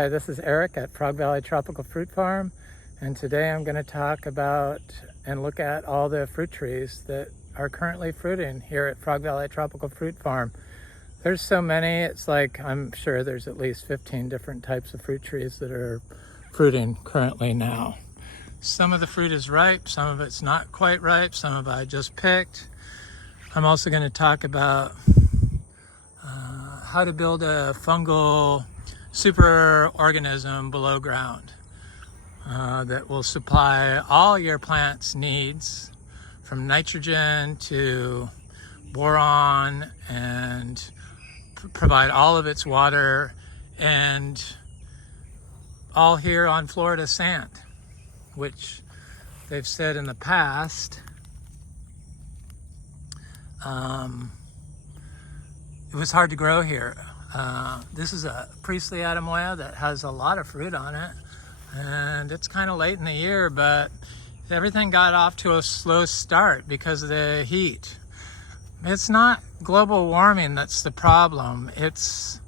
Hi, this is Eric at Frog Valley Tropical Fruit Farm, and today I'm going to talk about and look at all the fruit trees that are currently fruiting here at Frog Valley Tropical Fruit Farm. There's so many, it's like I'm sure there's at least 15 different types of fruit trees that are fruiting currently now. Some of the fruit is ripe, some of it's not quite ripe, some of it I just picked. I'm also going to talk about how to build a fungal superorganism below ground that will supply all your plants' needs, from nitrogen to boron, and provide all of its water, and all here on Florida sand, which they've said in the past it was hard to grow here. This is a priestly Atemoya that has a lot of fruit on it, and it's kind of late in the year, but everything got off to a slow start because of the heat. It's not global warming that's the problem. It's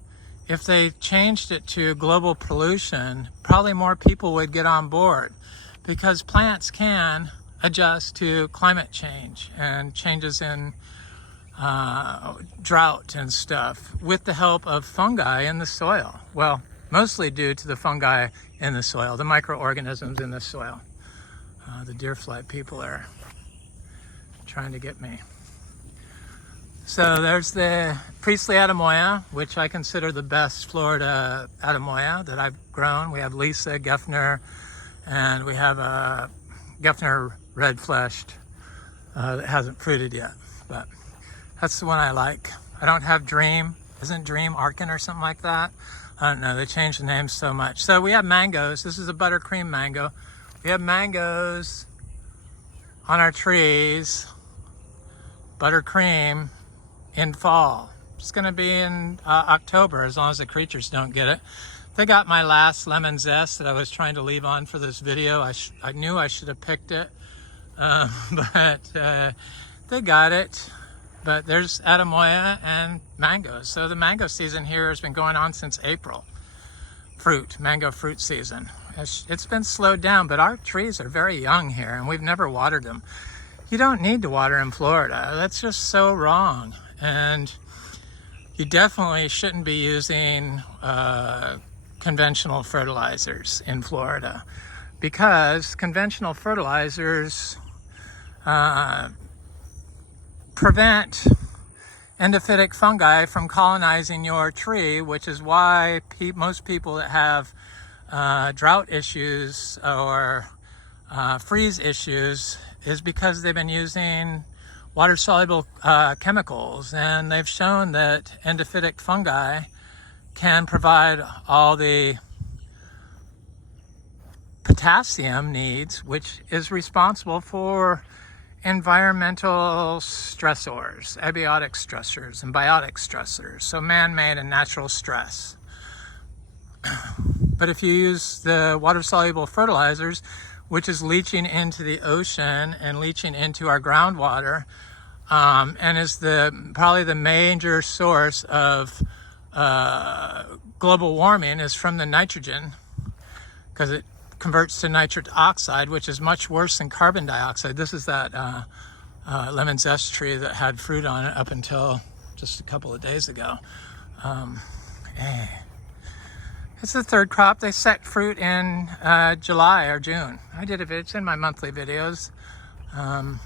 if they changed it to global pollution, probably more people would get on board, because plants can adjust to climate change and changes in drought and stuff with the help of fungi in the soil. Well, mostly due to the fungi in the soil, the microorganisms in the soil. The deer fly people are trying to get me. So there's the priestly Atemoya, which I consider the best Florida Atemoya that I've grown. We have Lisa, Geffner, and we have a Geffner red-fleshed that hasn't fruited yet, but that's the one I like. I don't have Dream. Isn't Dream Arkin or something like that? I don't know. They changed the names so much. So we have mangoes. This is a buttercream mango. We have mangoes on our trees, buttercream, in fall. It's going to be in October, as long as the creatures don't get it. They got my last lemon zest that I was trying to leave on for this video. I knew I should have picked it, but they got it. But there's Atemoya and mangoes. So the mango season here has been going on since April. Mango fruit season. It's been slowed down, but our trees are very young here, and we've never watered them. You don't need to water in Florida. That's just so wrong. And you definitely shouldn't be using conventional fertilizers in Florida, because conventional fertilizers prevent endophytic fungi from colonizing your tree, which is why most people that have drought issues or freeze issues is because they've been using water-soluble chemicals, and they've shown that endophytic fungi can provide all the potassium needs, which is responsible for environmental stressors, abiotic stressors, and biotic stressors, so man-made and natural stress. But if you use the water-soluble fertilizers, which is leaching into the ocean and leaching into our groundwater, and is probably the major source of global warming, is from the nitrogen, because it converts to nitric oxide, which is much worse than carbon dioxide. This is that lemon zest tree that had fruit on it up until just a couple of days ago. It's the third crop. They set fruit in July or June. I did it's in my monthly videos.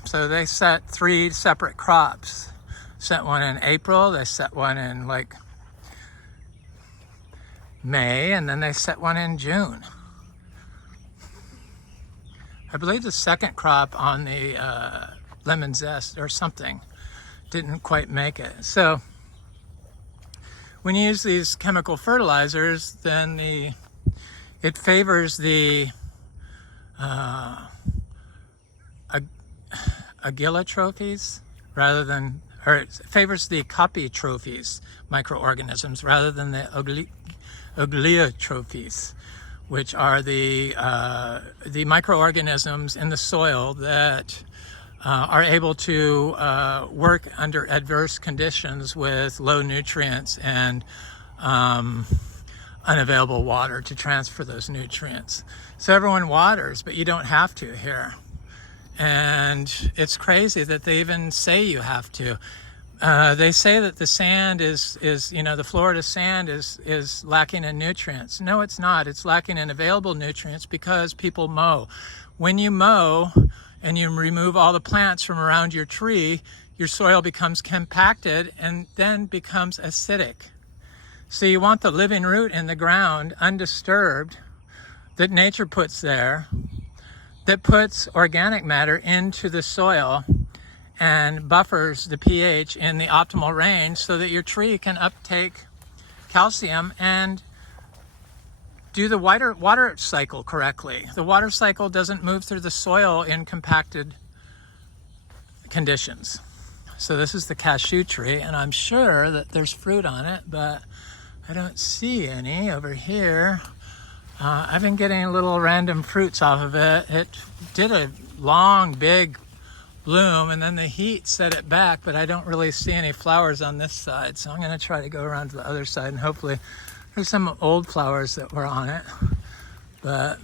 So they set 3 separate crops. Set one in April, they set one in like May, and then they set one in June. I believe the second crop on the lemon zest or something didn't quite make it. So when you use these chemical fertilizers, then it favors the agilotrophies rather than, or it favors the copytrophies microorganisms rather than the agiliotrophies, which are the microorganisms in the soil that are able to work under adverse conditions with low nutrients and unavailable water to transfer those nutrients. So everyone waters, but you don't have to here. And it's crazy that they even say you have to. They say that the sand is the Florida sand is lacking in nutrients. No, it's not. It's lacking in available nutrients because people mow. When you mow and you remove all the plants from around your tree, your soil becomes compacted and then becomes acidic. So you want the living root in the ground undisturbed that nature puts there, that puts organic matter into the soil and buffers the pH in the optimal range so that your tree can uptake calcium and do the water cycle correctly. The water cycle doesn't move through the soil in compacted conditions. So this is the cashew tree, and I'm sure that there's fruit on it, but I don't see any over here. I've been getting little random fruits off of it. It did a long, big bloom, and then the heat set it back, but I don't really see any flowers on this side. So I'm going to try to go around to the other side, and hopefully there's some old flowers that were on it, but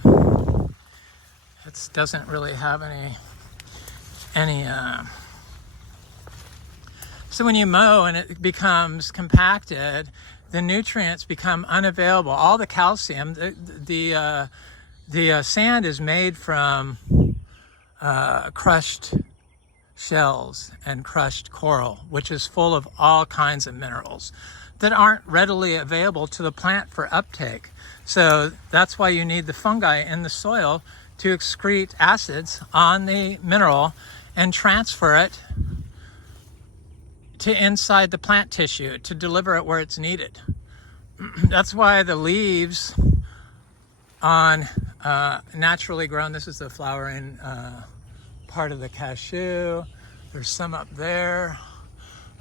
it doesn't really have any. So when you mow and it becomes compacted, the nutrients become unavailable. All the calcium, the sand is made from crushed shells and crushed coral, which is full of all kinds of minerals that aren't readily available to the plant for uptake. So that's why you need the fungi in the soil to excrete acids on the mineral and transfer it to inside the plant tissue to deliver it where it's needed. That's why the leaves on naturally grown, this is the flowering part of the cashew. There's some up there.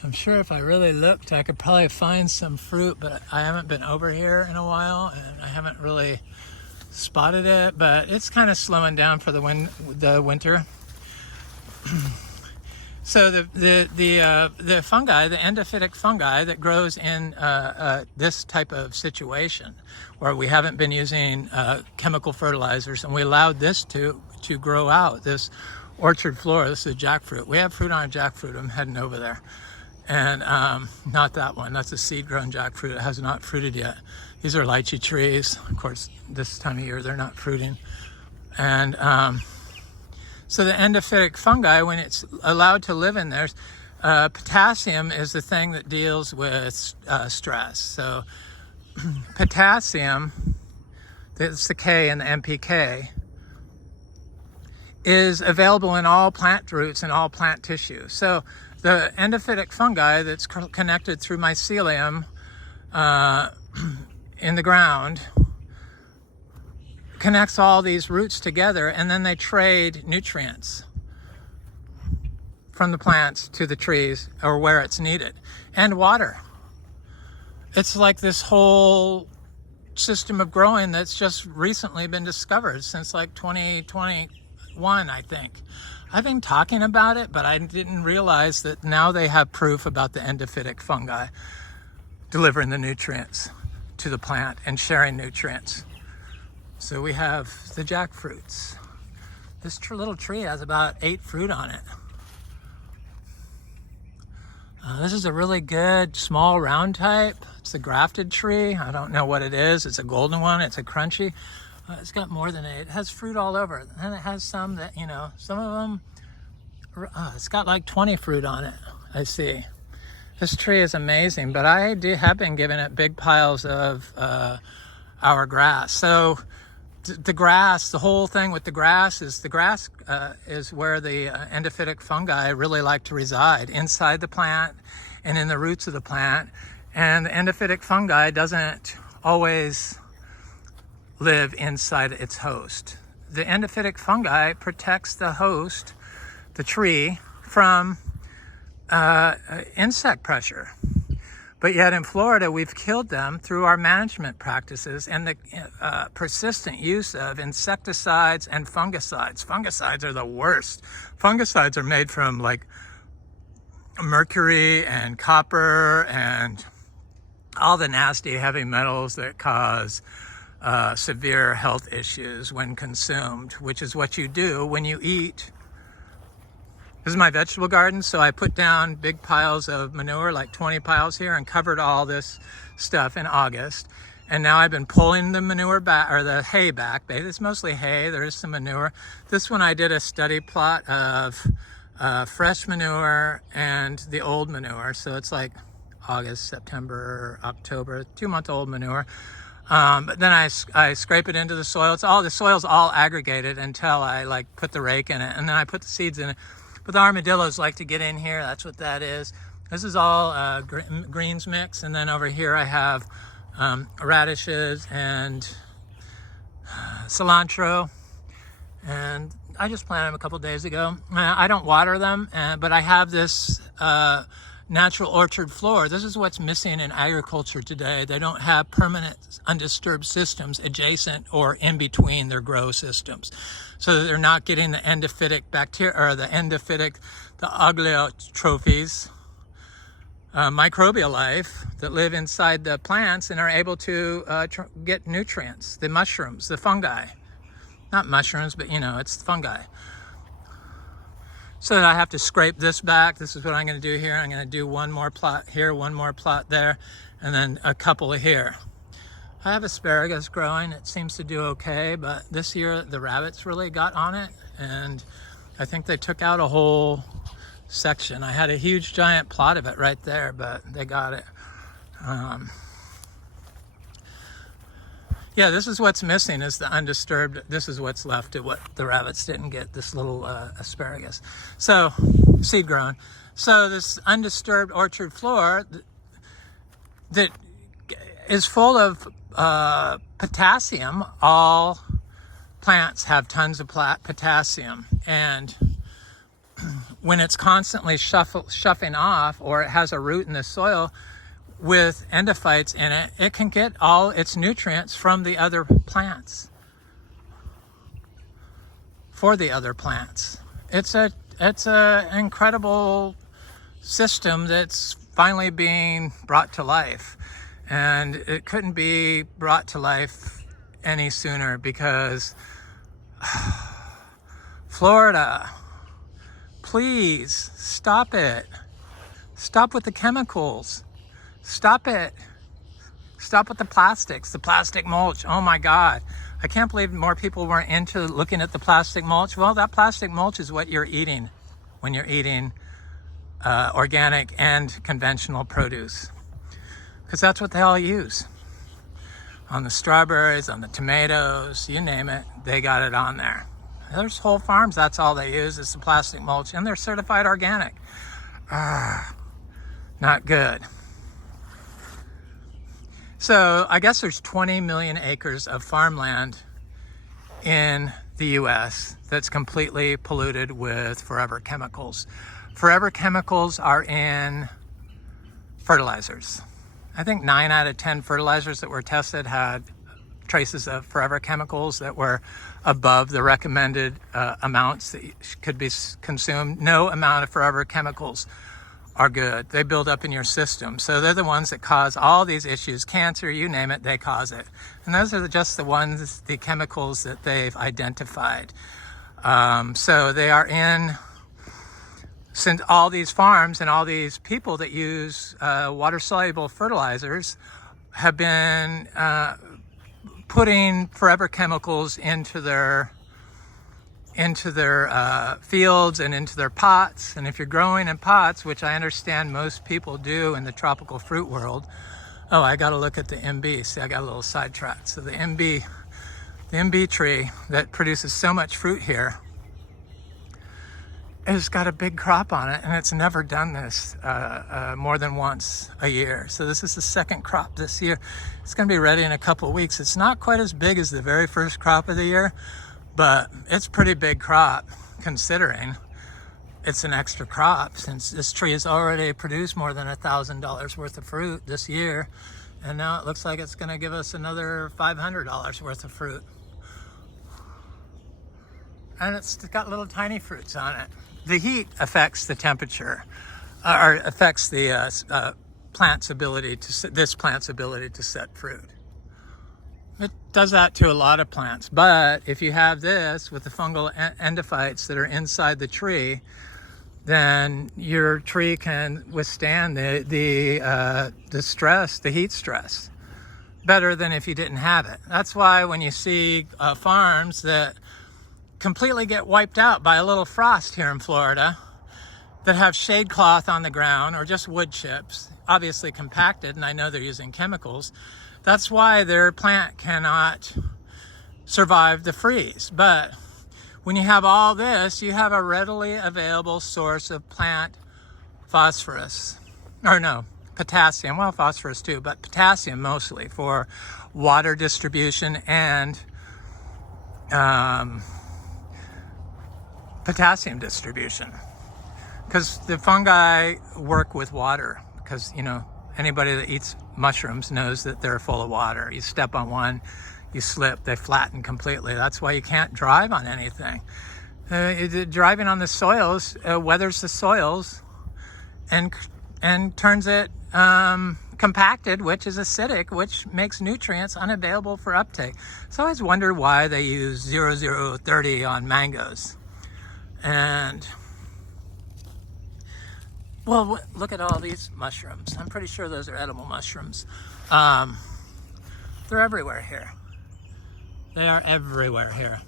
I'm sure if I really looked, I could probably find some fruit, but I haven't been over here in a while and I haven't really spotted it, but it's kind of slowing down for the winter. So the fungi, the endophytic fungi that grows in this type of situation, where we haven't been using chemical fertilizers, and we allowed this to grow out, this orchard flora. This is jackfruit. We have fruit on a jackfruit. I'm heading over there, and not that one. That's a seed-grown jackfruit. It has not fruited yet. These are lychee trees. Of course, this time of year they're not fruiting, and so the endophytic fungi, when it's allowed to live in there, potassium is the thing that deals with stress. So potassium, that's the K in the NPK, is available in all plant roots and all plant tissue. So the endophytic fungi that's connected through mycelium in the ground connects all these roots together, and then they trade nutrients from the plants to the trees or where it's needed, and water. It's like this whole system of growing that's just recently been discovered since like 2021, I think. I've been talking about it, but I didn't realize that now they have proof about the endophytic fungi delivering the nutrients to the plant and sharing nutrients. So we have the jackfruits. This little tree has about 8 fruit on it. This is a really good small round type. It's a grafted tree. I don't know what it is. It's a golden one. It's a crunchy. It's got more than 8. It has fruit all over it. And it has some that, some of them, it's got like 20 fruit on it, I see. This tree is amazing, but I have been giving it big piles of our grass. So the grass, the whole thing with the grass is where the endophytic fungi really like to reside, inside the plant and in the roots of the plant. And the endophytic fungi doesn't always live inside its host. The endophytic fungi protects the host, the tree, from insect pressure. But yet in Florida, we've killed them through our management practices and the persistent use of insecticides and fungicides. Fungicides are the worst. Fungicides are made from like mercury and copper and all the nasty heavy metals that cause severe health issues when consumed, which is what you do when you eat. This is my vegetable garden, so I put down big piles of manure, like 20 piles here, and covered all this stuff in August. And now I've been pulling the manure back, or the hay back. It's mostly hay, there is some manure. This one I did a study plot of fresh manure and the old manure. So it's like August, September, October, 2-month-old manure. But then I scrape it into the soil. The soil's all aggregated until I like put the rake in it, and then I put the seeds in it. But the armadillos like to get in here. That's what that is. This is all greens mix, and then over here I have radishes and cilantro, and I just planted them a couple days ago. I don't water them, but I have this natural orchard floor. This is what's missing in agriculture today. They don't have permanent undisturbed systems adjacent or in between their grow systems. So they're not getting the endophytic bacteria, or the oligotrophies, microbial life that live inside the plants and are able to get nutrients, the mushrooms, the fungi. Not mushrooms, but it's fungi. So I have to scrape this back. This is what I'm going to do here. I'm going to do one more plot here, one more plot there, and then a couple here. I have asparagus growing. It seems to do okay, but this year the rabbits really got on it, and I think they took out a whole section. I had a huge giant plot of it right there, but they got it. Yeah, this is what's missing, is the undisturbed. This is what's left of what the rabbits didn't get, this little asparagus. So, seed grown. So this undisturbed orchard floor that is full of potassium. All plants have tons of potassium, and when it's constantly shuffling off, or it has a root in the soil with endophytes in it, it can get all its nutrients from the other plants, for the other plants. It's a incredible system that's finally being brought to life, and it couldn't be brought to life any sooner, because Florida, please stop it. Stop with the chemicals. Stop it. Stop with the plastics, the plastic mulch. Oh my God. I can't believe more people weren't into looking at the plastic mulch. Well, that plastic mulch is what you're eating when you're eating organic and conventional produce, because that's what they all use. On the strawberries, on the tomatoes, you name it, they got it on there. There's whole farms, that's all they use is the plastic mulch, and they're certified organic. Not good. So I guess there's 20 million acres of farmland in the US that's completely polluted with forever chemicals. Forever chemicals are in fertilizers. I think 9 out of 10 fertilizers that were tested had traces of forever chemicals that were above the recommended amounts that could be consumed. No amount of forever chemicals are good. They build up in your system. So they're the ones that cause all these issues, cancer, you name it, they cause it. And those are just the chemicals that they've identified. So they are in, since all these farms and all these people that use water-soluble fertilizers have been putting forever chemicals into their fields and into their pots. And if you're growing in pots, which I understand most people do in the tropical fruit world. Oh, I got to look at the Imbe. See, I got a little sidetracked. So the Imbe tree that produces so much fruit here has got a big crop on it, and it's never done this more than once a year. So this is the second crop this year. It's going to be ready in a couple of weeks. It's not quite as big as the very first crop of the year, but it's a pretty big crop considering it's an extra crop, since this tree has already produced more than $1,000 worth of fruit this year, and now it looks like it's going to give us another $500 worth of fruit. And it's got little tiny fruits on it. The heat affects the temperature, or affects the plant's ability to this plant's ability to set fruit. It does that to a lot of plants, but if you have this with the fungal endophytes that are inside the tree, then your tree can withstand the stress, the heat stress, better than if you didn't have it. That's why when you see farms that completely get wiped out by a little frost here in Florida, that have shade cloth on the ground or just wood chips, obviously compacted, and I know they're using chemicals, that's why their plant cannot survive the freeze. But when you have all this, you have a readily available source of plant phosphorus, or no, potassium, well, phosphorus too, but potassium mostly for water distribution and potassium distribution. Because the fungi work with water, because, you know, anybody that eats mushrooms knows that they're full of water. You step on one, you slip, they flatten completely. That's why you can't drive on anything. Driving on the soils weathers the soils and turns it compacted, which is acidic, which makes nutrients unavailable for uptake. So I always wonder why they use 0030 on mangoes. And well, look at all these mushrooms. I'm pretty sure those are edible mushrooms. They're everywhere here. They are everywhere here.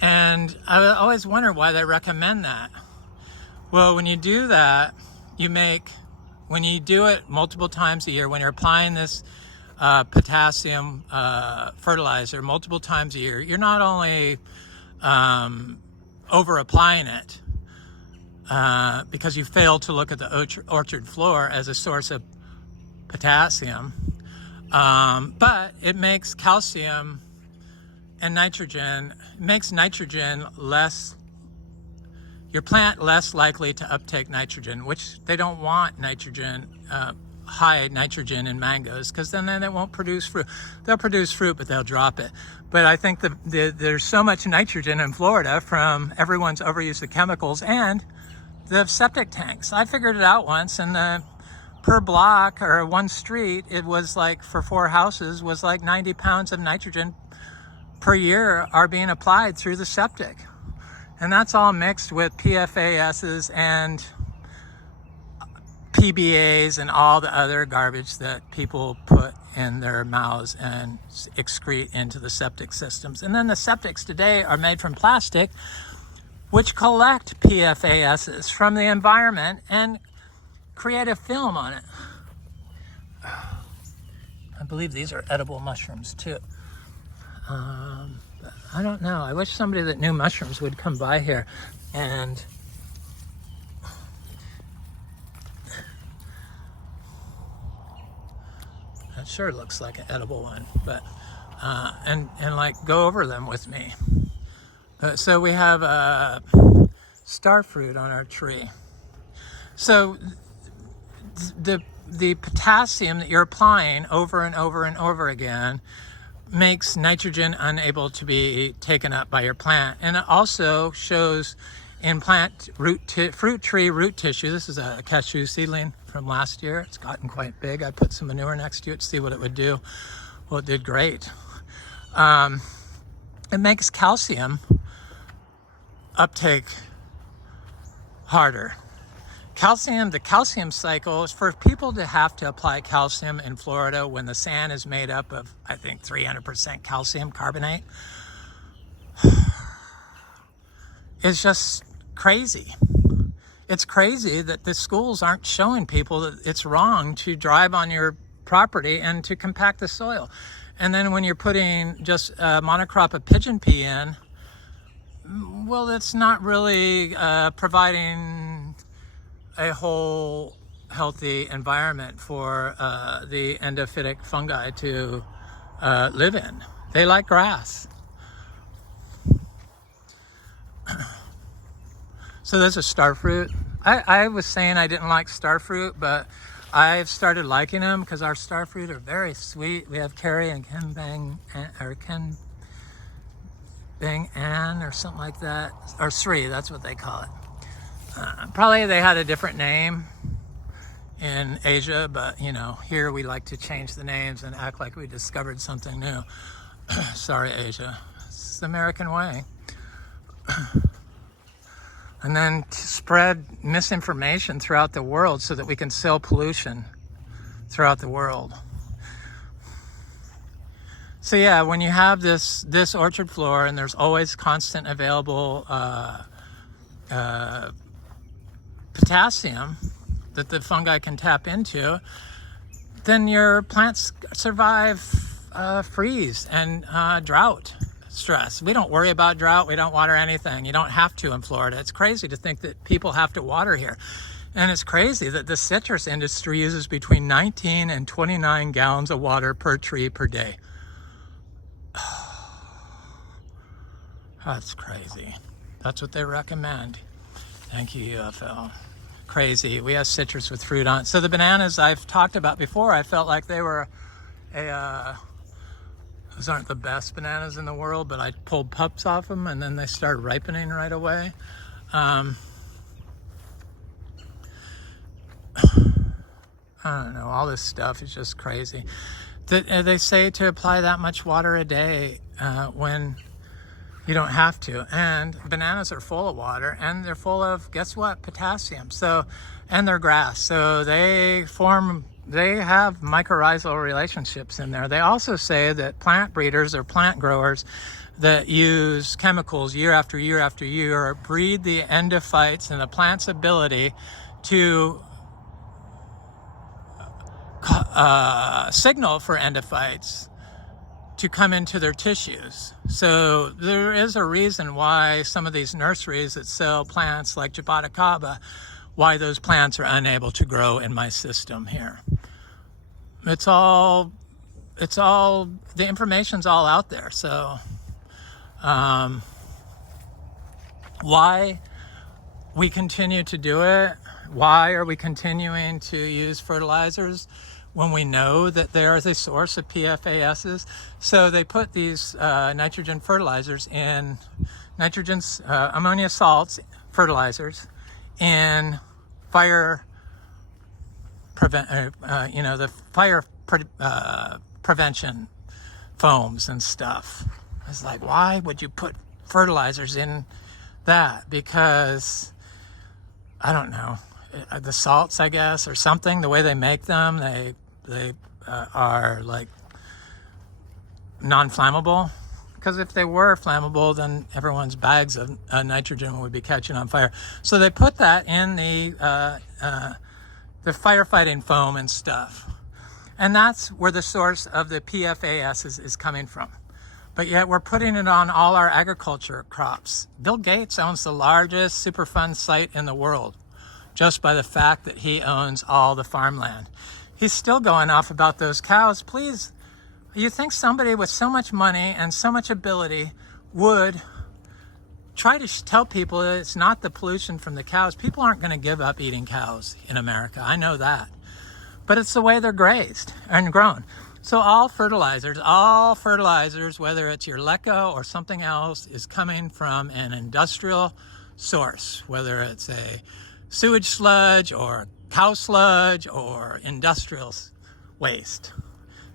And I always wonder why they recommend that. Well, when you do that, when you do it multiple times a year, when you're applying this potassium fertilizer multiple times a year, you're not only over applying it, because you fail to look at the orchard floor as a source of potassium, but it makes calcium and nitrogen, your plant less likely to uptake nitrogen, which they don't want nitrogen, high nitrogen in mangoes, because then they won't produce fruit. They'll produce fruit, but they'll drop it. But I think there's so much nitrogen in Florida from everyone's overuse of chemicals and the septic tanks. I figured it out once, and per block or one street, it was like for 4 houses was like 90 pounds of nitrogen per year are being applied through the septic. And that's all mixed with PFASs and PBAs and all the other garbage that people put in their mouths and excrete into the septic systems. And then the septics today are made from plastic, which collect PFASs from the environment and create a film on it. I believe these are edible mushrooms too. I don't know. I wish somebody that knew mushrooms would come by here and that sure looks like an edible one, but and like go over them with me. So we have star fruit on our tree. So the potassium that you're applying over and over and over again makes nitrogen unable to be taken up by your plant. And it also shows in plant fruit tree root tissue. This is a cashew seedling from last year. It's gotten quite big. I put some manure next to it to see what it would do. Well, it did great. It makes calcium uptake harder. The calcium cycle is for people to have to apply calcium in Florida when the sand is made up of, I think, 300% calcium carbonate. It's just crazy. It's crazy that the schools aren't showing people that it's wrong to drive on your property and to compact the soil. And then when you're putting just a monocrop of pigeon pea in, well, it's not really providing a whole healthy environment for the endophytic fungi to live in. They like grass. So there's a star fruit. I was saying I didn't like star fruit, but I've started liking them because our star fruit are very sweet. We have Carrie and Ken Bang An or something like that, or Sri, that's what they call it. Probably they had a different name in Asia, but you know, here we like to change the names and act like we discovered something new. Sorry, Asia. It's the American way. And then spread misinformation throughout the world so that we can sell pollution throughout the world. So yeah, when you have this orchard floor and there's always constant available potassium that the fungi can tap into, then your plants survive freeze and drought stress. We don't worry about drought. We don't water anything. You don't have to in Florida. It's crazy to think that people have to water here. And it's crazy that the citrus industry uses between 19 and 29 gallons of water per tree per day. That's crazy. That's what they recommend. Thank you, UFO. Crazy. We have citrus with fruit on it. So the bananas I've talked about before, I felt like they were those aren't the best bananas in the world, but I pulled pups off them and then they started ripening right away. I don't know, all this stuff is just crazy. They say to apply that much water a day when you don't have to. And bananas are full of water, and they're full of, guess what, potassium. So, and they're grass. So they have mycorrhizal relationships in there. They also say that plant breeders or plant growers that use chemicals year after year after year breed the endophytes and the plant's ability to signal for endophytes to come into their tissues. So there is a reason why some of these nurseries that sell plants like Jaboticaba, why those plants are unable to grow in my system here. It's all, the information's all out there. So why we continue to do it, why are we continuing to use fertilizers when we know that they are the source of PFASs? So they put these nitrogen fertilizers in ammonia salts fertilizers in fire the fire prevention foams and stuff. It's like, why would you put fertilizers in that? Because I don't know, the salts, I guess, or something, the way they make them, they are like non-flammable. Because if they were flammable, then everyone's bags of nitrogen would be catching on fire. So they put that in the firefighting foam and stuff. And that's where the source of the PFAS is coming from. But yet we're putting it on all our agriculture crops. Bill Gates owns the largest Superfund site in the world, just by the fact that he owns all the farmland. He's still going off about those cows. Please, you think somebody with so much money and so much ability would try to tell people that it's not the pollution from the cows? People aren't going to give up eating cows in America. I know that. But it's the way they're grazed and grown. So all fertilizers, whether it's your LECA or something else, is coming from an industrial source, whether it's a sewage sludge or cow sludge or industrial waste.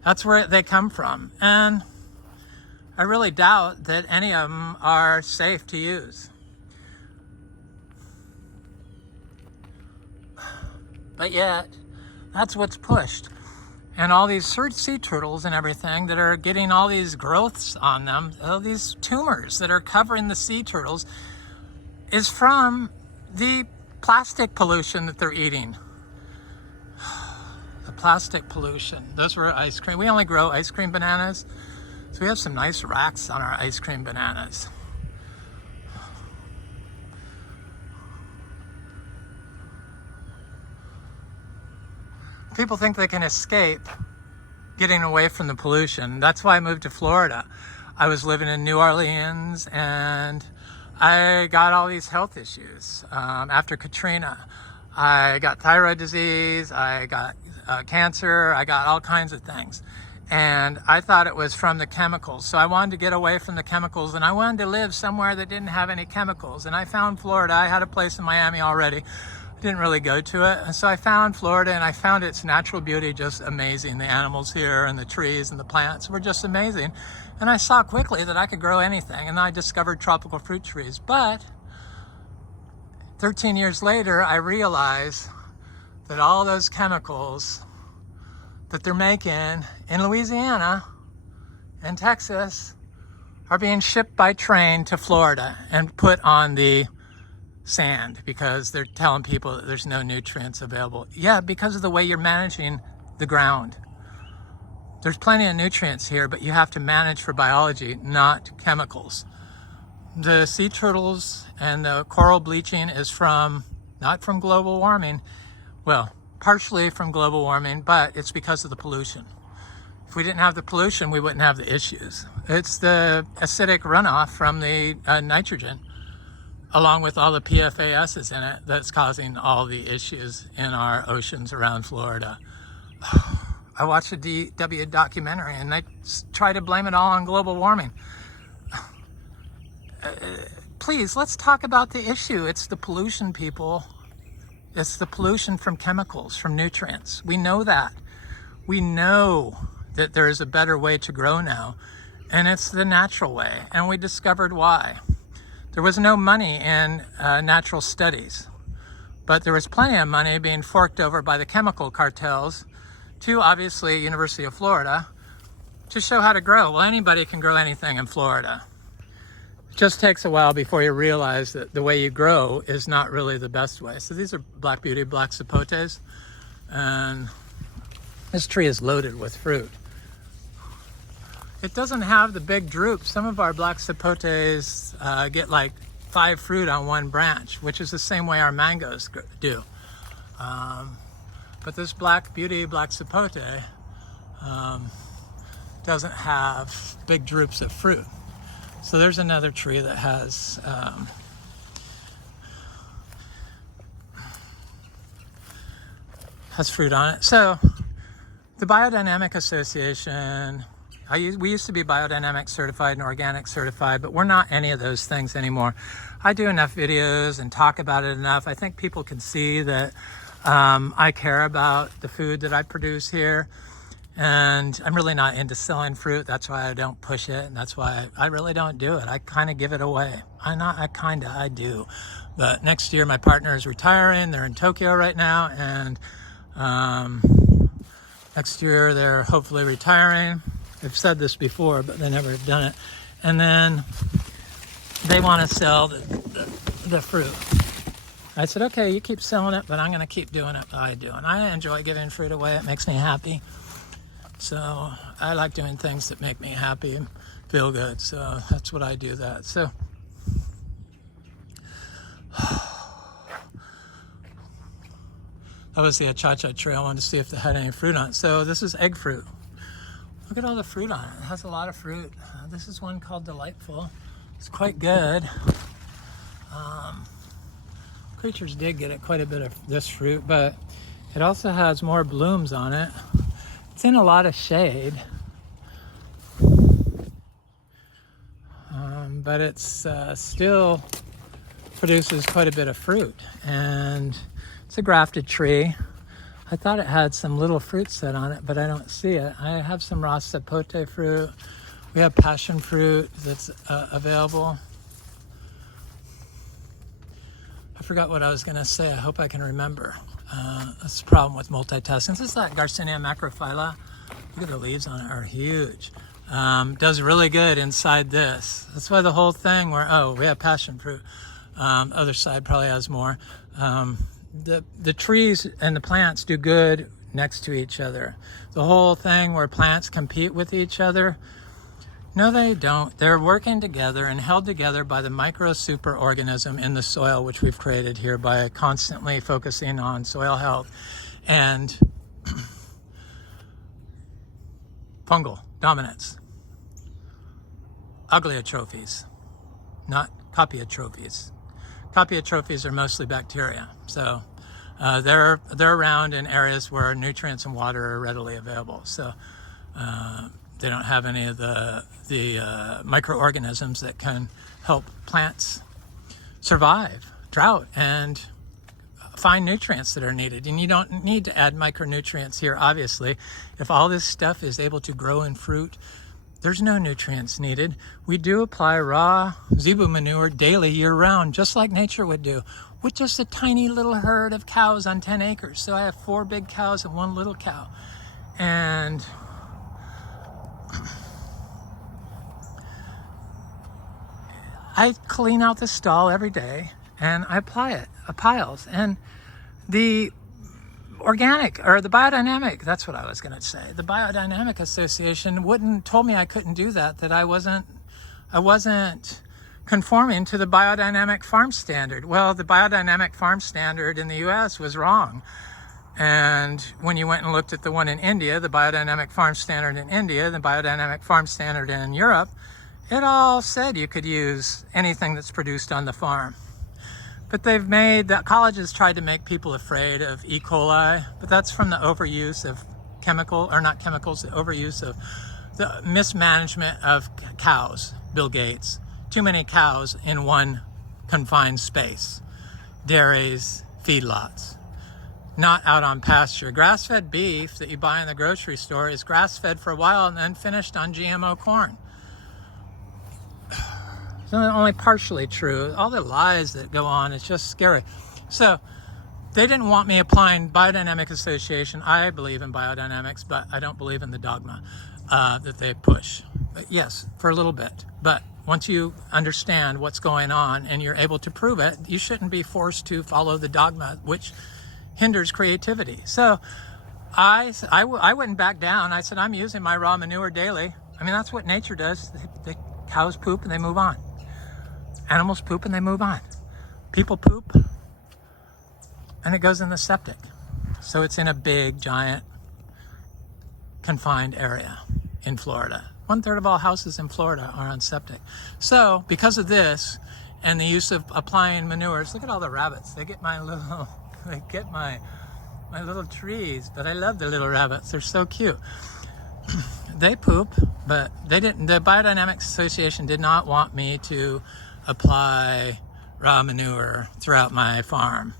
That's where they come from. And I really doubt that any of them are safe to use. But yet, that's what's pushed. And all these sea turtles and everything that are getting all these growths on them, all these tumors that are covering the sea turtles, is from the plastic pollution that they're eating. The plastic pollution. Those were ice cream. We only grow ice cream bananas. So we have some nice racks on our ice cream bananas. People think they can escape getting away from the pollution. That's why I moved to Florida. I was living in New Orleans and I got all these health issues after Katrina. I got thyroid disease, I got cancer, I got all kinds of things. And I thought it was from the chemicals. So I wanted to get away from the chemicals and I wanted to live somewhere that didn't have any chemicals. And I found Florida. I had a place in Miami already. I didn't really go to it. And so I found Florida, and I found its natural beauty just amazing. The animals here and the trees and the plants were just amazing. And I saw quickly that I could grow anything, and I discovered tropical fruit trees. But 13 years later, I realized that all those chemicals that they're making in Louisiana and Texas are being shipped by train to Florida and put on the sand because they're telling people that there's no nutrients available. Yeah, because of the way you're managing the ground. There's plenty of nutrients here, but you have to manage for biology, not chemicals. The sea turtles and the coral bleaching is not from global warming. Well, partially from global warming, but it's because of the pollution. If we didn't have the pollution, we wouldn't have the issues. It's the acidic runoff from the nitrogen, along with all the PFASs in it, that's causing all the issues in our oceans around Florida. I watched a DW documentary, and they try to blame it all on global warming. Please, let's talk about the issue. It's the pollution, people. It's the pollution from chemicals, from nutrients. We know that. We know that there is a better way to grow now, and it's the natural way, and we discovered why. There was no money in natural studies, but there was plenty of money being forked over by the chemical cartels to, obviously, University of Florida to show how to grow. Well, anybody can grow anything in Florida. It just takes a while before you realize that the way you grow is not really the best way. So these are Black Beauty, Black Sapotes, and this tree is loaded with fruit. It doesn't have the big droops. Some of our Black Sapotes get like 5 fruit on one branch, which is the same way our mangoes do. But this Black Beauty, Black Sapote doesn't have big droops of fruit. So there's another tree that has fruit on it. So the Biodynamic Association, we used to be biodynamic certified and organic certified, but we're not any of those things anymore. I do enough videos and talk about it enough. I think people can see that I care about the food that I produce here, and I'm really not into selling fruit. That's why I don't push it, and that's why I really don't do it. I kind of give it away. I do. But next year my partner is retiring. They're in Tokyo right now, and next year they're hopefully retiring. I've said this before, but they never have done it. And then they want to sell the fruit. I said, okay, you keep selling it, but I'm going to keep doing it I do. And I enjoy giving fruit away. It makes me happy. So I like doing things that make me happy and feel good. So that's what I do that. So that was the Achchachairu. I wanted to see if they had any fruit on it. So this is egg fruit. Look at all the fruit on it. It has a lot of fruit. This is one called Delightful. It's quite good. Creatures did get quite a bit of this fruit, but it also has more blooms on it. It's in a lot of shade. But it's still produces quite a bit of fruit. And it's a grafted tree. I thought it had some little fruit set on it, but I don't see it. I have some raw sapote fruit. We have passion fruit that's available. I forgot what I was going to say. I hope I can remember. That's the problem with multitasking. This is that Garcinia macrophylla. Look at the leaves on it, are huge. Does really good inside this. That's why the whole thing we have passion fruit. Other side probably has more. The trees and the plants do good next to each other. The whole thing where plants compete with each other, no, they don't. They're working together and held together by the micro superorganism in the soil, which we've created here by constantly focusing on soil health and fungal dominance. Agliotrophies, not copiotrophies. Copiotrophies are mostly bacteria, so they're around in areas where nutrients and water are readily available. So they don't have any of the microorganisms that can help plants survive drought and find nutrients that are needed. And you don't need to add micronutrients here, obviously. If all this stuff is able to grow in fruit, there's no nutrients needed. We do apply raw zebu manure daily, year-round, just like nature would do, with just a tiny little herd of cows on 10 acres. So I have 4 big cows and 1 little cow. And I clean out the stall every day and I apply it, piles. And the organic, or the biodynamic, that's what I was going to say. The Biodynamic Association told me I couldn't do that I wasn't conforming to the Biodynamic Farm Standard. Well, the Biodynamic Farm Standard in the US was wrong. And when you went and looked at the one in India, the Biodynamic Farm Standard in India, the Biodynamic Farm Standard in Europe, it all said you could use anything that's produced on the farm. But colleges tried to make people afraid of E. coli, but that's from the overuse of the overuse of the mismanagement of cows, Bill Gates. Too many cows in one confined space. Dairies, feedlots. Not out on pasture. Grass-fed beef that you buy in the grocery store is grass-fed for a while and then finished on GMO corn. It's only partially true. All the lies that go on, it's just scary. So they didn't want me applying Biodynamic Association. I believe in biodynamics, but I don't believe in the dogma that they push. But yes, for a little bit. But once you understand what's going on and you're able to prove it, you shouldn't be forced to follow the dogma, which hinders creativity. So I wouldn't back down. I said, I'm using my raw manure daily. I mean, that's what nature does. The cows poop and they move on. Animals poop and they move on. People poop and it goes in the septic. So it's in a big, giant, confined area in Florida. 1/3 of all houses in Florida are on septic. So because of this and the use of applying manures, look at all the rabbits. They get my little trees, but I love the little rabbits. They're so cute. They poop, but they didn't. The Biodynamic Association did not want me to apply raw manure throughout my farm.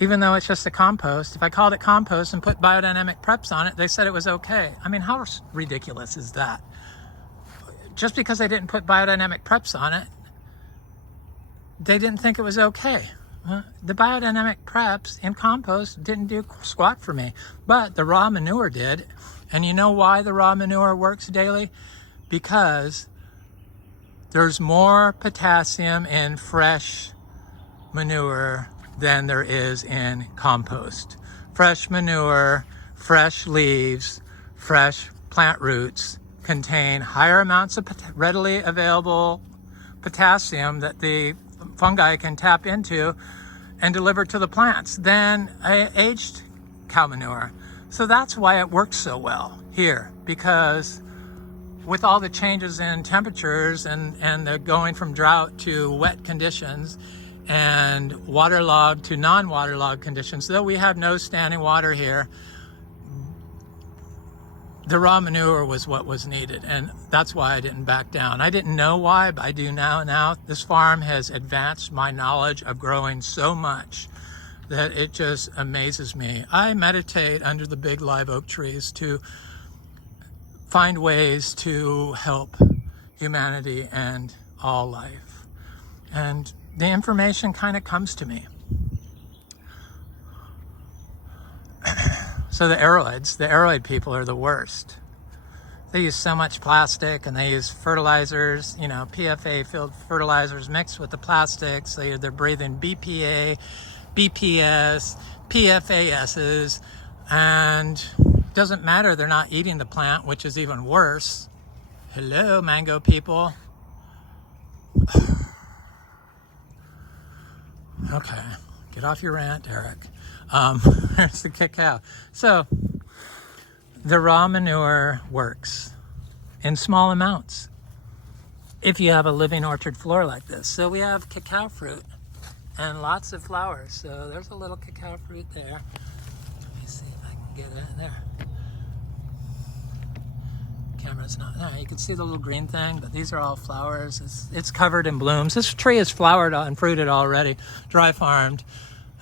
Even though it's just a compost, if I called it compost and put biodynamic preps on it, they said it was okay. I mean, how ridiculous is that? Just because they didn't put biodynamic preps on it, they didn't think it was okay. The biodynamic preps in compost didn't do squat for me, but the raw manure did. And you know why the raw manure works daily? Because there's more potassium in fresh manure than there is in compost. Fresh manure, fresh leaves, fresh plant roots contain higher amounts of readily available potassium that the fungi can tap into and deliver to the plants than aged cow manure. So that's why it works so well here, because with all the changes in temperatures and the going from drought to wet conditions and waterlogged to non-waterlogged conditions, though we have no standing water here, the raw manure was what was needed, and that's why I didn't back down. I didn't know why, but I do now. This farm has advanced my knowledge of growing so much that it just amazes me. I meditate under the big live oak trees to find ways to help humanity and all life. And the information kind of comes to me. So the aroid people are the worst. They use so much plastic and they use fertilizers, PFA-filled fertilizers mixed with the plastics. They're breathing BPA, BPS, PFASs, and it doesn't matter, they're not eating the plant, which is even worse. Hello, mango people. Okay, get off your rant, Eric. There's the cacao. So the raw manure works in small amounts if you have a living orchard floor like this. So we have cacao fruit and lots of flowers. So there's a little cacao fruit there. Let me see if I can get it there. Camera's not there. You can see the little green thing, but these are all flowers. It's covered in blooms. This tree is flowered and fruited already, dry farmed.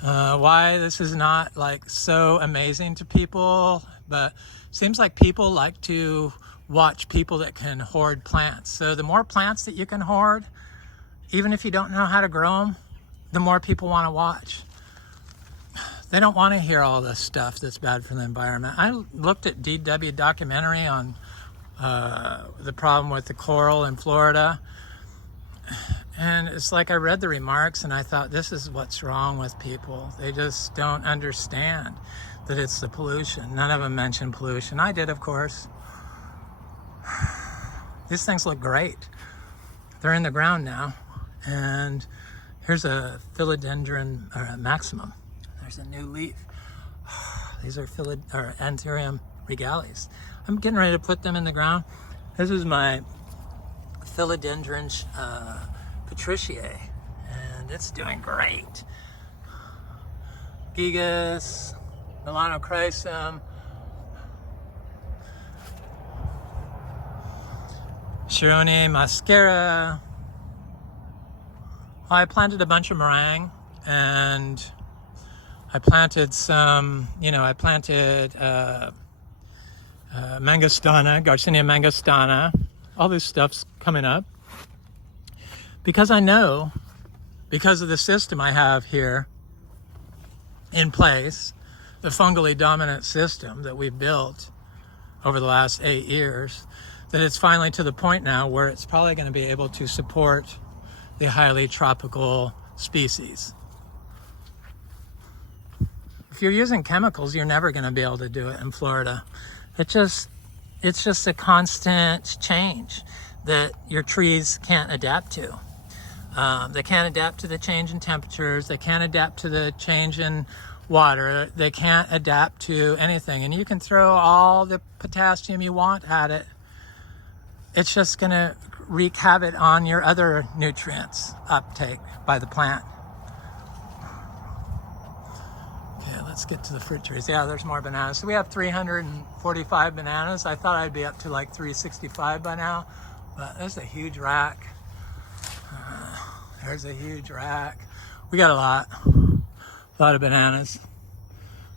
Why this is not like so amazing to people, but it seems like people like to watch people that can hoard plants. So the more plants that you can hoard, even if you don't know how to grow them, the more people want to watch. They don't want to hear all this stuff that's bad for the environment. I looked at DW documentary on the problem with the coral in Florida. And it's like I read the remarks and I thought, this is what's wrong with people. They just don't understand that it's the pollution. None of them mentioned pollution. I did, of course. These things look great. They're in the ground now. And here's a Philodendron maximum. There's a new leaf. These are Anthurium regalis. I'm getting ready to put them in the ground. This is my Philodendrons Patriciae, and it's doing great. Gigas, Melanochrysum, Chirone mascara. I planted a bunch of meringue, and I planted some, I planted Mangostana, Garcinia Mangostana. All this stuff's coming up. Because I know, because of the system I have here in place, the fungally dominant system that we've built over the last 8 years, that it's finally to the point now where it's probably going to be able to support the highly tropical species. If you're using chemicals, you're never going to be able to do it in Florida. It's just a constant change that your trees can't adapt to. They can't adapt to the change in temperatures. They can't adapt to the change in water. They can't adapt to anything. And you can throw all the potassium you want at it. It's just going to wreak havoc on your other nutrients uptake by the plant. Okay, let's get to the fruit trees. Yeah, there's more bananas. So we have 345 bananas. I thought I'd be up to like 365 by now, but there's a huge rack. There's a huge rack. We got a lot of bananas.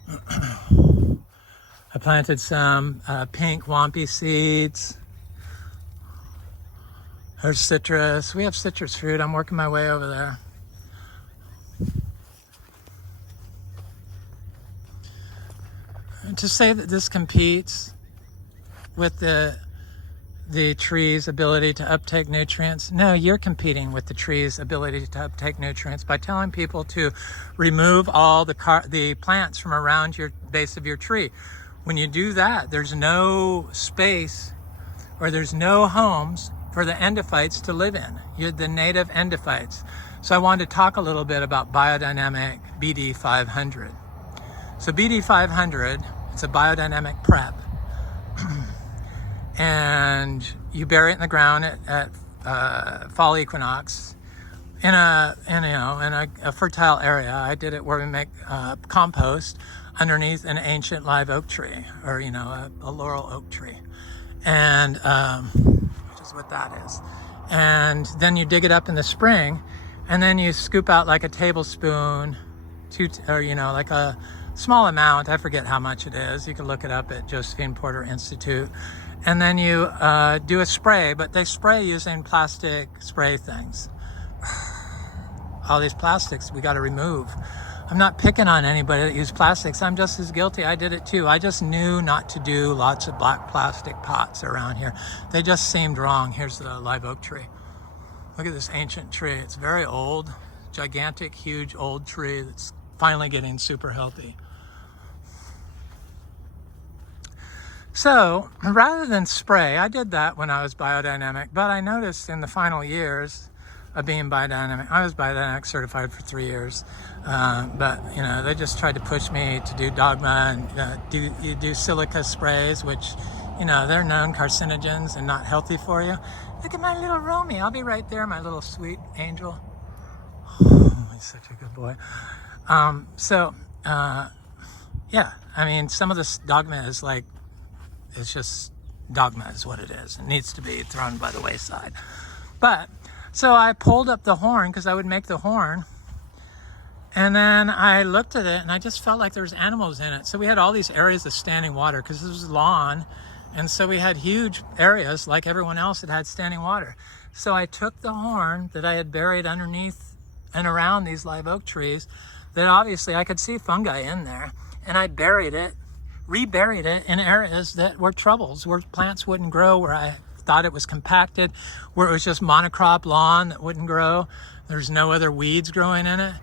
I planted some pink wampy seeds. There's citrus. We have citrus fruit. I'm working my way over there. And to say that this competes with the tree's ability to uptake nutrients, no, you're competing with the tree's ability to uptake nutrients by telling people to remove all the plants from around your base of your tree. When you do that, there's no space or there's no homes for the endophytes to live in. You're the native endophytes. So I wanted to talk a little bit about biodynamic BD 500. So BD 500, it's a biodynamic prep. And you bury it in the ground at fall equinox in a fertile area. I did it where we make compost underneath an ancient live oak tree, or a laurel oak tree, and which is what that is. And then you dig it up in the spring, and then you scoop out like a tablespoon, like a small amount. I forget how much it is. You can look it up at Josephine Porter Institute. And then you do a spray, but they spray using plastic spray things. All these plastics we got to remove. I'm not picking on anybody that used plastics. I'm just as guilty. I did it too. I just knew not to do lots of black plastic pots around here. They just seemed wrong. Here's the live oak tree. Look at this ancient tree. It's very old, gigantic, huge old tree that's finally getting super healthy. So rather than spray, I did that when I was biodynamic, but I noticed in the final years of being biodynamic, I was biodynamic certified for 3 years, but they just tried to push me to do dogma and do silica sprays, which they're known carcinogens and not healthy for you. Look at my little Romy. I'll be right there, my little sweet angel. Oh, he's such a good boy. Yeah, I mean, some of this dogma is like, it's just dogma is what it is. It needs to be thrown by the wayside. But so I pulled up the horn because I would make the horn, And then I looked at it and I just felt like there was animals in it. So we had all these areas of standing water because this was lawn. And so we had huge areas like everyone else that had standing water. So I took the horn that I had buried underneath and around these live oak trees that obviously I could see fungi in there. And I buried it, reburied it in areas that were troubles, where plants wouldn't grow, where I thought it was compacted, where it was just monocrop lawn that wouldn't grow. There's no other weeds growing in it.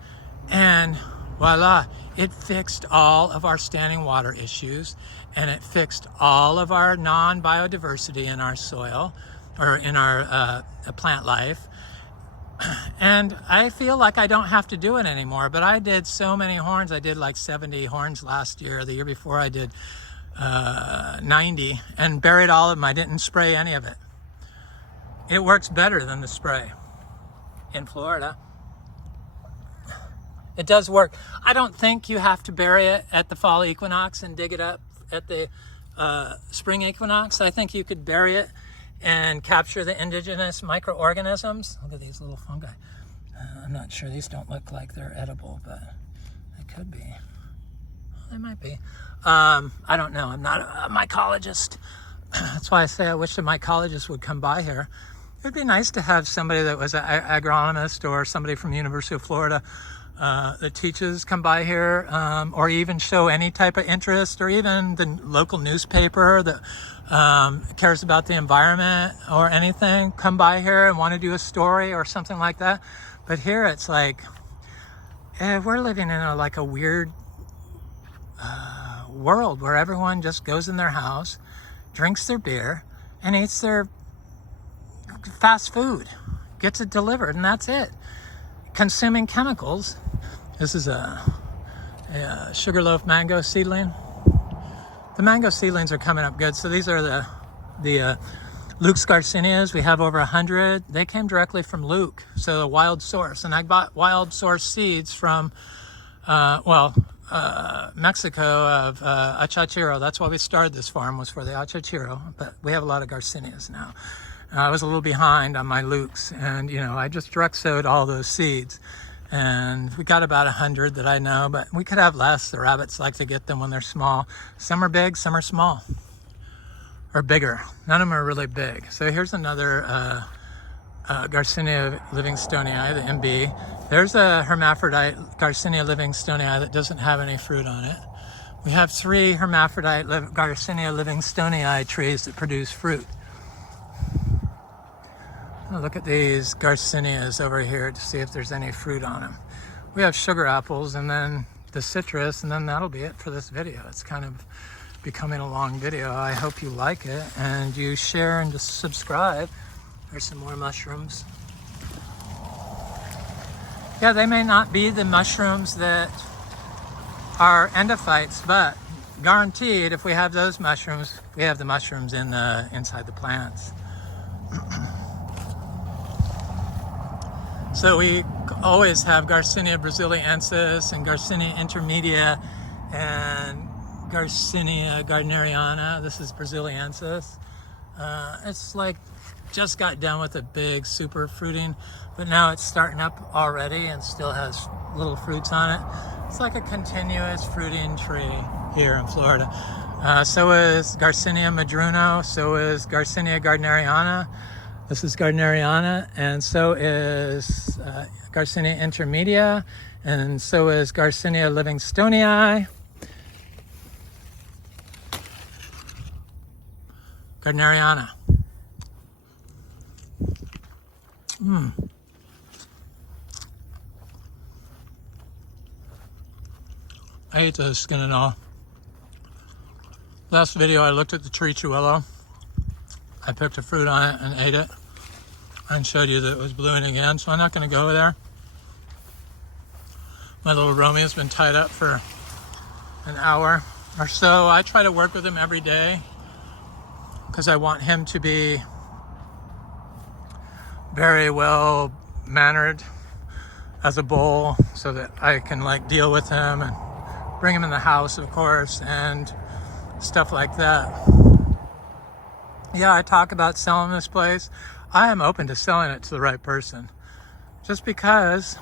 And voila, it fixed all of our standing water issues, and it fixed all of our non-biodiversity in our soil or in our plant life. And I feel like I don't have to do it anymore, but I did so many horns. I did like 70 horns last year. The year before I did 90 and buried all of them. I didn't spray any of it. It works better than the spray in Florida. It does work. I don't think you have to bury it at the fall equinox and dig it up at the spring equinox. I think you could bury it and capture the indigenous microorganisms. Look at these little fungi. I'm not sure. These don't look like they're edible, but they could be. Well, they might be. I don't know. I'm not a mycologist. That's why I say I wish a mycologist would come by here. It would be nice to have somebody that was an agronomist or somebody from the University of Florida that teaches come by here, or even show any type of interest, or even the local newspaper that cares about the environment or anything, come by here and want to do a story or something like that. But here it's like, we're living in like a weird world where everyone just goes in their house, drinks their beer, and eats their fast food, gets it delivered, and that's it. Consuming chemicals. This is a sugarloaf mango seedling. The mango seedlings are coming up good. So these are the Luke's Garcinias. We have over 100. They came directly from Luke, so a wild source. And I bought wild source seeds from, Mexico of Achchachairu. That's why we started this farm, was for the Achchachairu. But we have a lot of Garcinias now. I was a little behind on my Lukes, and I just direct sowed all those seeds, and we got about 100 that I know, but we could have less. The rabbits like to get them when they're small. Some are big, some are small, or bigger. None of them are really big. So here's another Garcinia livingstonii, the Imbe. There's a hermaphrodite Garcinia livingstonii that doesn't have any fruit on it. We have 3 hermaphrodite Garcinia livingstonii trees that produce fruit. Look at these Garcinias over here to see if there's any fruit on them. We have sugar apples and then the citrus, and then that'll be it for this video. It's kind of becoming a long video. I hope you like it and you share and just subscribe. There's some more mushrooms. Yeah, they may not be the mushrooms that are endophytes, but guaranteed if we have those mushrooms, we have the mushrooms inside the plants. So we always have Garcinia brasiliensis and Garcinia intermedia and Garcinia gardneriana. This is brasiliensis. It's like just got done with a big super fruiting, but now it's starting up already and still has little fruits on it. It's like a continuous fruiting tree here in Florida. So is Garcinia madruno, so is Garcinia gardneriana. This is Gardneriana, and so is Garcinia intermedia, and so is Garcinia livingstonii. Gardneriana. I ate the skin and all. Last video I looked at the Charichuelo. I picked a fruit on it and ate it and showed you that it was blooming again, so I'm not going to go there. My little Romeo has been tied up for an hour or so. I try to work with him every day because I want him to be very well mannered as a bull so that I can deal with him and bring him in the house, of course, and stuff like that. Yeah, I talk about selling this place. I am open to selling it to the right person. Just because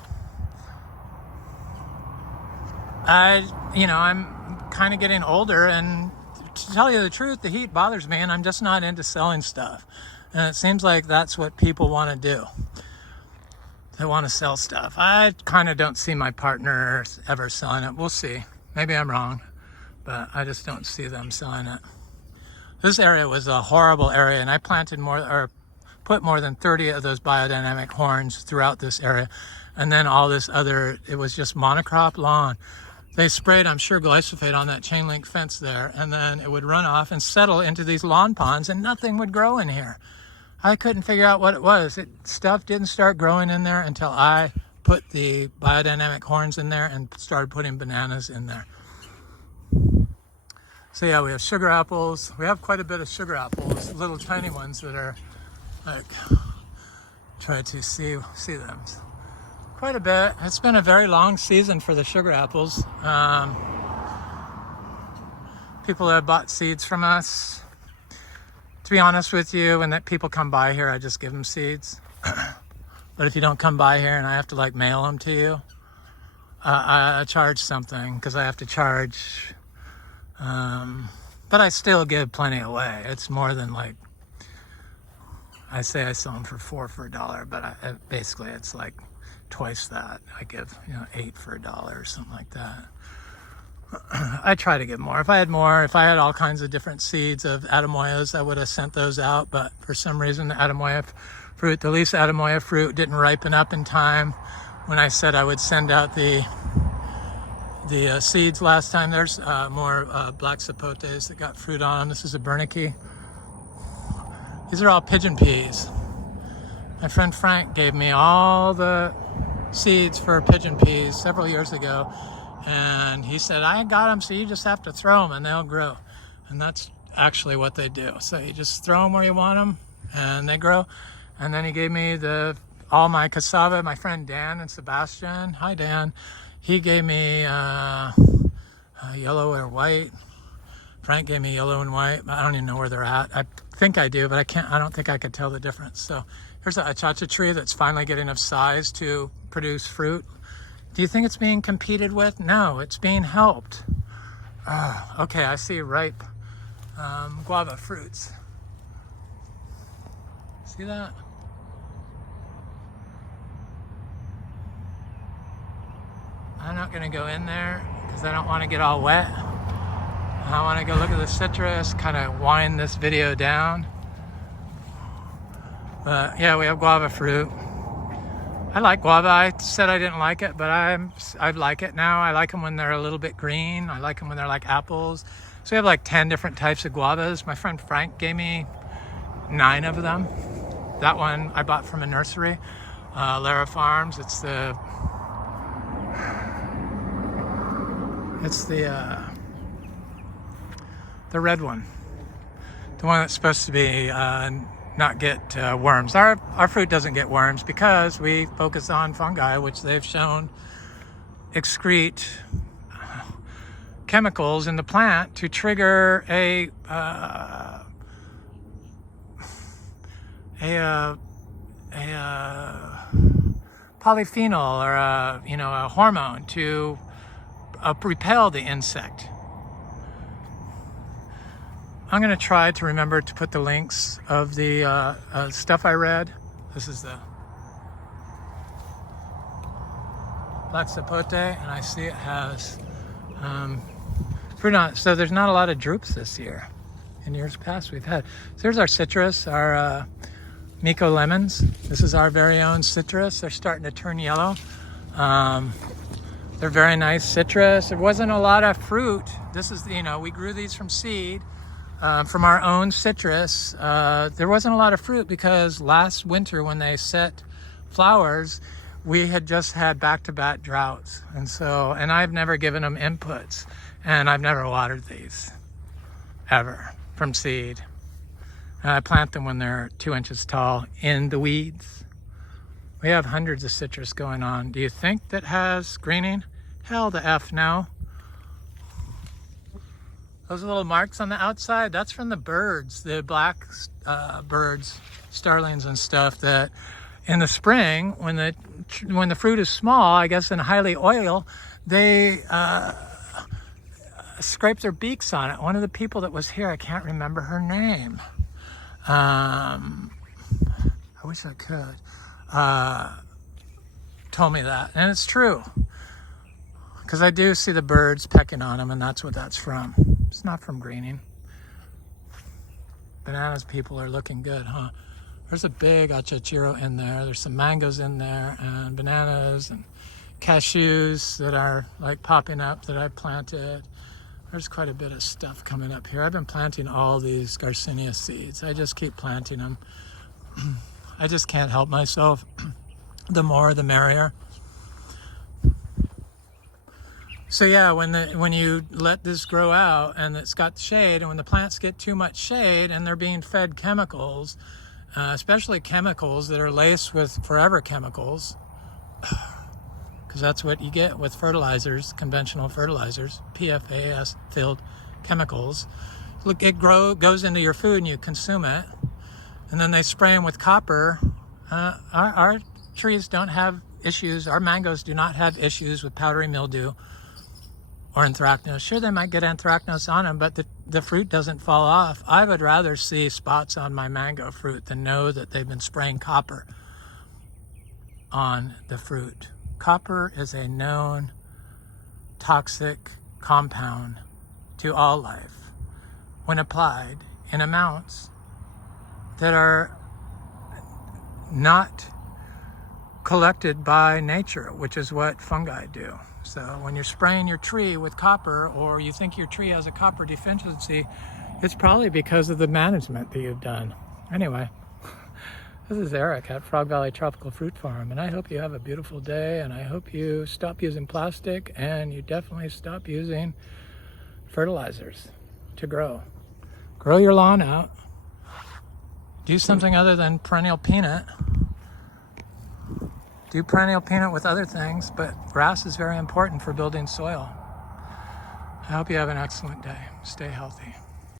I'm kind of getting older, and to tell you the truth, the heat bothers me, and I'm just not into selling stuff. And it seems like that's what people want to do. They want to sell stuff. I kind of don't see my partner ever selling it. We'll see. Maybe I'm wrong, but I just don't see them selling it. This area was a horrible area, and I put more than 30 of those biodynamic horns throughout this area. And then all this other, it was just monocrop lawn. They sprayed, I'm sure, glyphosate on that chain link fence there, and then it would run off and settle into these lawn ponds, and nothing would grow in here. I couldn't figure out what it was. Stuff didn't start growing in there until I put the biodynamic horns in there and started putting bananas in there. So yeah, we have sugar apples. We have quite a bit of sugar apples, little tiny ones that are like, try to see them. Quite a bit. It's been a very long season for the sugar apples. People have bought seeds from us. To be honest with you, when people come by here, I just give them seeds. But if you don't come by here and I have to like mail them to you, I charge something, because I have to charge. But I still give plenty away. It's more than like, I say I sell them for $4 for $1, but basically it's like twice that. I give, $8 for $1 or something like that. I try to give more. If I had all kinds of different seeds of Atemoyas, I would have sent those out. But for some reason, the Atemoya fruit, the least Atemoya fruit, didn't ripen up in time when I said I would send out the seeds last time. There's more black sapotes that got fruit on them. This is a Bernicki. These are all pigeon peas. My friend Frank gave me all the seeds for pigeon peas several years ago, and he said, I got them, so you just have to throw them and they'll grow. And that's actually what they do. So you just throw them where you want them and they grow. And then he gave me all my cassava. My friend Dan and Sebastian, hi Dan, he gave me yellow or white. Frank gave me yellow and white, but I don't even know where they're at. I think I do, but I don't think I could tell the difference. So here's an Achchachairu tree that's finally getting enough size to produce fruit. Do you think it's being competed with? No, it's being helped. Okay, I see ripe guava fruits. See that? I'm not gonna go in there because I don't want to get all wet. I want to go look at the citrus, kind of wind this video down. But yeah, we have guava fruit. I like guava. I said I didn't like it, but I like it now. I like them when they're a little bit green. I like them when they're like apples. So we have like 10 different types of guavas. My friend Frank gave me 9 of them. That one I bought from a nursery, Lara Farms. It's the red one, the one that's supposed to be not get worms. Our fruit doesn't get worms because we focus on fungi, which they've shown excrete chemicals in the plant to trigger a polyphenol, or a hormone to repel the insect. I'm going to try to remember to put the links of the stuff I read. This is the black sapote, and I see it has fruit on it. So there's not a lot of drupes this year. In years past we've had. So here's our citrus, our Miko lemons. This is our very own citrus. They're starting to turn yellow. They're very nice citrus. There wasn't a lot of fruit. This is, we grew these from seed. From our own citrus. There wasn't a lot of fruit because last winter when they set flowers, we had just had back-to-back droughts. And I've never given them inputs, and I've never watered these, ever, from seed. And I plant them when they're 2 inches tall in the weeds. We have hundreds of citrus going on. Do you think that has greening? Hell the F no. Those little marks on the outside, that's from the birds, the black birds, starlings and stuff that in the spring, when the fruit is small, I guess, and highly oil, they scrape their beaks on it. One of the people that was here, I can't remember her name. I wish I could. Told me that, and it's true, because I do see the birds pecking on them, and that's what that's from. It's not from greening. Bananas people are looking good, huh? There's a big Achchachairu in there. There's some mangoes in there, and bananas and cashews that are like popping up that I planted. There's quite a bit of stuff coming up here. I've been planting all these Garcinia seeds. I just keep planting them. I just can't help myself. The more, the merrier. So yeah, when you let this grow out and it's got shade, and when the plants get too much shade and they're being fed chemicals, especially chemicals that are laced with forever chemicals, because that's what you get with fertilizers, conventional fertilizers, PFAS filled chemicals. Look, it goes into your food and you consume it, and then they spray them with copper. Our trees don't have issues. Our mangoes do not have issues with powdery mildew or anthracnose. Sure, they might get anthracnose on them, but the fruit doesn't fall off. I would rather see spots on my mango fruit than know that they've been spraying copper on the fruit. Copper is a known toxic compound to all life when applied in amounts that are not collected by nature, which is what fungi do. So when you're spraying your tree with copper, or you think your tree has a copper deficiency, it's probably because of the management that you've done. Anyway, this is Eric at Frog Valley Tropical Fruit Farm, and I hope you have a beautiful day, and I hope you stop using plastic, and you definitely stop using fertilizers to grow. Grow your lawn out. Do something other than perennial peanut. Do perennial peanut with other things, but grass is very important for building soil. I hope you have an excellent day. Stay healthy.